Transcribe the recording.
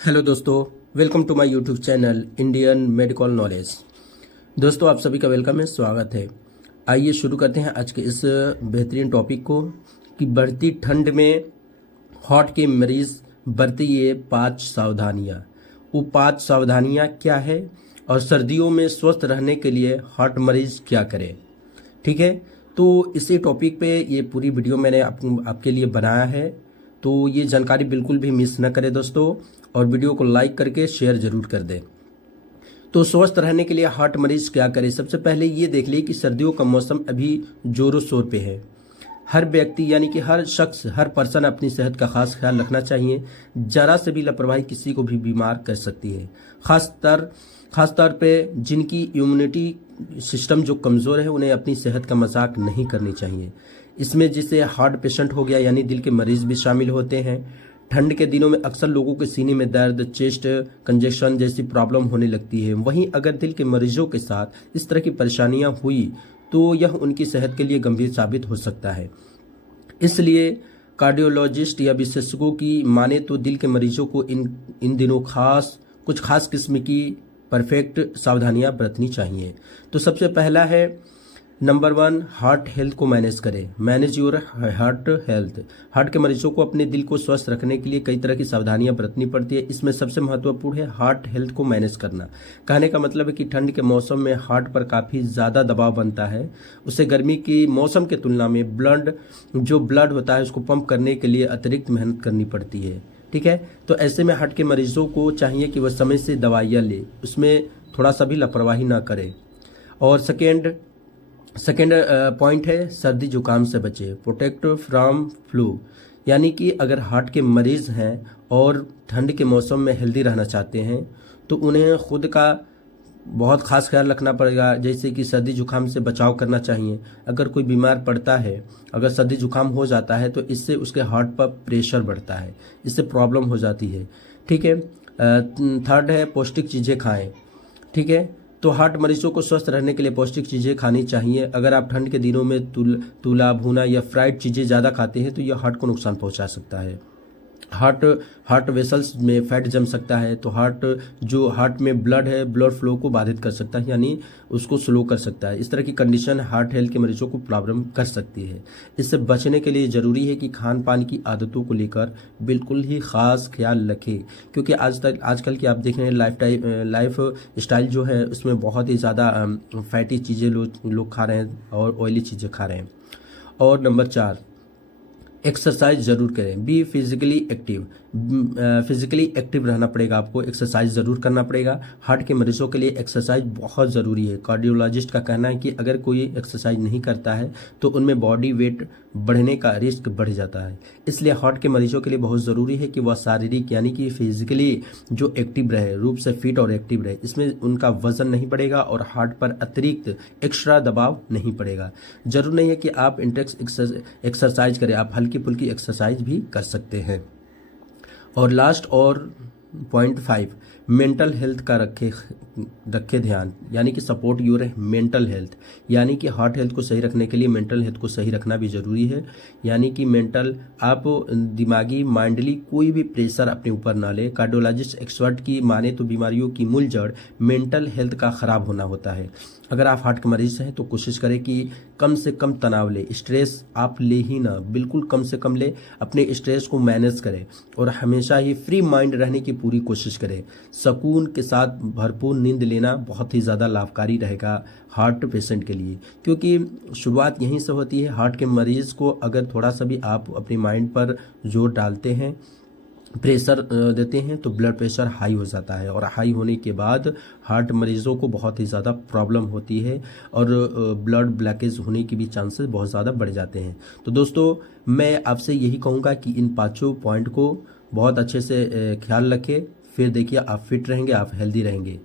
Hello दोस्तों, welcome to my YouTube channel Indian medical knowledge. दोस्तों, आप सभी का वेलकम है, स्वागत है। आइए शुरू करते हैं आज के इस बेहतरीन टॉपिक को कि बढ़ती ठंड में हार्ट के मरीज बरती ये 5 सावधानियाँ। वो 5 सावधानियाँ क्या है और सर्दियों में स्वस्थ रहने के लिए हार्ट मरीज क्या करे। ठीक है, तो इसी टॉपिक पे ये पूरी वीडियो मैंने आपके लिए बनाया है, तो ये जानकारी बिल्कुल भी मिस न करें दोस्तों, और वीडियो को लाइक करके शेयर जरूर कर दें। तो स्वस्थ रहने के लिए हार्ट मरीज क्या करे। सबसे पहले ये देख लीजिए कि सर्दियों का मौसम अभी जोरों शोर पे है। हर व्यक्ति यानी कि हर शख्स, हर पर्सन अपनी सेहत का खास ख्याल रखना चाहिए। जरा से भी लापरवाही किसी को भी बीमार कर सकती है। खासतौर पे जिनकी इम्यूनिटी सिस्टम जो कमज़ोर है, उन्हें अपनी सेहत का मजाक नहीं करनी चाहिए। इसमें जिसे हार्ट पेशेंट हो गया यानी दिल के मरीज भी शामिल होते हैं। ठंड के दिनों में अक्सर लोगों के सीने में दर्द, चेस्ट कंजेशन जैसी प्रॉब्लम होने लगती है। वहीं अगर दिल के मरीजों के साथ इस तरह की परेशानियां हुई तो यह उनकी सेहत के लिए गंभीर साबित हो सकता है। इसलिए कार्डियोलॉजिस्ट या विशेषज्ञों की माने तो दिल के मरीजों को इन दिनों कुछ खास किस्म की परफेक्ट सावधानियां बरतनी चाहिए। तो सबसे पहला है नंबर 1, हार्ट हेल्थ को मैनेज करें। Manage your heart health. Heart के मरीजों को अपने दिल को स्वस्थ रखने के लिए कई तरह की सावधानियां बरतनी पड़ती है। इसमें सबसे महत्वपूर्ण है हार्ट हेल्थ को मैनेज करना। कहने का मतलब है कि ठंड के मौसम में हार्ट पर काफ़ी ज़्यादा दबाव बनता है। उसे गर्मी की मौसम की तुलना में ब्लड होता है उसको पंप करने के लिए अतिरिक्त मेहनत करनी पड़ती है। ठीक है, तो ऐसे में हार्ट के मरीजों को चाहिए कि वह समय से दवाइयाँ ले, उसमें थोड़ा सा भी लापरवाही ना करे। और सेकेंड पॉइंट है सर्दी जुकाम से बचे। प्रोटेक्ट फ्रॉम फ्लू, यानी कि अगर हार्ट के मरीज हैं और ठंड के मौसम में हेल्दी रहना चाहते हैं तो उन्हें खुद का बहुत खास ख्याल रखना पड़ेगा। जैसे कि सर्दी जुकाम से बचाव करना चाहिए। अगर कोई बीमार पड़ता है, अगर सर्दी जुकाम हो जाता है तो इससे उसके हार्ट पर प्रेशर बढ़ता है, इससे प्रॉब्लम हो जाती है। ठीक है, थर्ड है पौष्टिक चीज़ें खाएं। ठीक है, तो हार्ट मरीजों को स्वस्थ रहने के लिए पौष्टिक चीज़ें खानी चाहिए। अगर आप ठंड के दिनों में तुला भुना या फ्राइड चीज़ें ज़्यादा खाते हैं तो यह हार्ट को नुकसान पहुंचा सकता है। हार्ट वेसल्स में फैट जम सकता है, तो हार्ट में ब्लड है, ब्लड फ्लो को बाधित कर सकता है, यानी उसको स्लो कर सकता है। इस तरह की कंडीशन हार्ट हेल्थ के मरीजों को प्रॉब्लम कर सकती है। इससे बचने के लिए ज़रूरी है कि खान पान की आदतों को लेकर बिल्कुल ही ख़ास ख्याल रखें, क्योंकि आजकल की आप देख रहे हैं लाइफ स्टाइल जो है उसमें बहुत ही ज़्यादा फैटी चीज़ें लोग खा रहे हैं और ऑयली चीज़ें खा रहे हैं। और नंबर 4, एक्सरसाइज जरूर करें। Be physically active. Physically active रहना पड़ेगा, आपको एक्सरसाइज जरूर करना पड़ेगा। हार्ट के मरीजों के लिए एक्सरसाइज बहुत ज़रूरी है। कार्डियोलॉजिस्ट का कहना है कि अगर कोई एक्सरसाइज नहीं करता है तो उनमें बॉडी वेट बढ़ने का रिस्क बढ़ जाता है। इसलिए हार्ट के मरीजों के लिए बहुत ज़रूरी है कि वह शारीरिक यानी कि फिजिकली जो एक्टिव रहे, रूप से फिट और एक्टिव रहे। इसमें उनका वजन नहीं बढ़ेगा और हार्ट पर अतिरिक्त एक्स्ट्रा दबाव नहीं पड़ेगा। जरूर नहीं है कि आप इंटेंस एक्सरसाइज करें, आप हल्की फुल्की एक्सरसाइज भी कर सकते हैं। और लास्ट और पॉइंट 5, मेंटल हेल्थ का रखे ध्यान, यानी कि सपोर्ट योर मेंटल हेल्थ। यानी कि हार्ट हेल्थ को सही रखने के लिए मेंटल हेल्थ को सही रखना भी ज़रूरी है। यानी कि आप दिमागी माइंडली कोई भी प्रेशर अपने ऊपर ना ले। कार्डियोलॉजिस्ट एक्सपर्ट की माने तो बीमारियों की मूल जड़ मेंटल हेल्थ का ख़राब होना होता है। अगर आप हार्ट के मरीज हैं तो कोशिश करें कि कम से कम तनाव ले, स्ट्रेस आप ले ही ना, बिल्कुल कम से कम ले। अपने स्ट्रेस को मैनेज करें और हमेशा ही फ्री माइंड रहने की पूरी कोशिश करें। सुकून के साथ भरपूर नींद लेना बहुत ही ज़्यादा लाभकारी रहेगा हार्ट पेशेंट के लिए, क्योंकि शुरुआत यहीं से होती है। हार्ट के मरीज़ को अगर थोड़ा सा भी आप अपने माइंड पर जोर डालते हैं, प्रेशर देते हैं तो ब्लड प्रेशर हाई हो जाता है, और हाई होने के बाद हार्ट मरीज़ों को बहुत ही ज़्यादा प्रॉब्लम होती है और ब्लड ब्लॉकेज होने की भी चांसेस बहुत ज़्यादा बढ़ जाते हैं। तो दोस्तों, मैं आपसे यही कहूँगा कि इन 5 पॉइंट को बहुत अच्छे से ख्याल रखें। फिर देखिए आप फिट रहेंगे, आप हेल्दी रहेंगे।